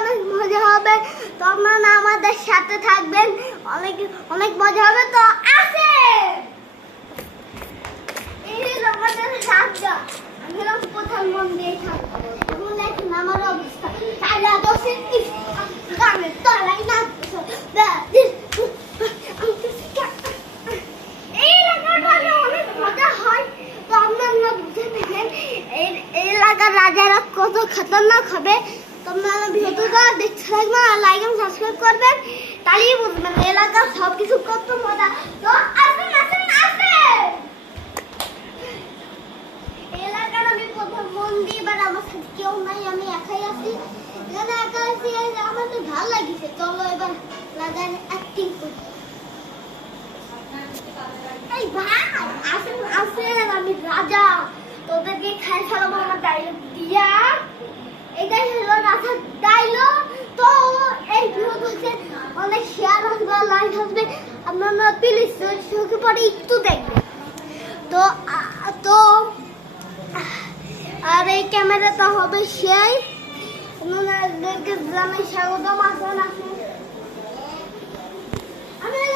অনেক মজা হবে। তো আপনারা আমাদের সাথে থাকবেন, অনেক অনেক মজা হবে। তো আছে এই আমাদের রাজা, আমি প্রধানমন্ত্রী থাকবো। এখন দেখুন আমার অবস্থা, তারা দোষের গানের তলায় না এই এলাকাটা অনেক মজা হয়। তো আপনারা বুঝে নেবেন এই এলাকার রাজারা কত খতরনাক হবে। তো আপনারা ভিডিওটা দেখতে থাকবেন আর লাইক এবং সাবস্ক্রাইব করবেন, তাহলেই বুঝবেন এলাকার সবকিছু কত মজা। তো আসুন আসুন আসুন, এলাকার আমি প্রধানমন্ত্রী, এবার আমার সাথে কেউ নাই, আমি একাই আছি। এখানে একা আছি, আমার তো ভালো লাগিছে। চলো এবার রাজার অ্যাক্টিং করি। এই ভাই আসুন আসুন, আমি রাজা, তোদেরকে খেয়ে ফেলাবো আমার ডায়লগ দিয়া। এটাই হলো রাজার ডায়লগ। তো এই ভিডিও হচ্ছে অনেক শেয়ার আসবে, লাইক আসবে, আপনারা প্লিজ চোখে পরে একটু দেখবেন। তো তো আর এই ক্যামেরাটা হবে সেই, আপনাদেরকে জানাই স্বাগতম। আসুন আসুন।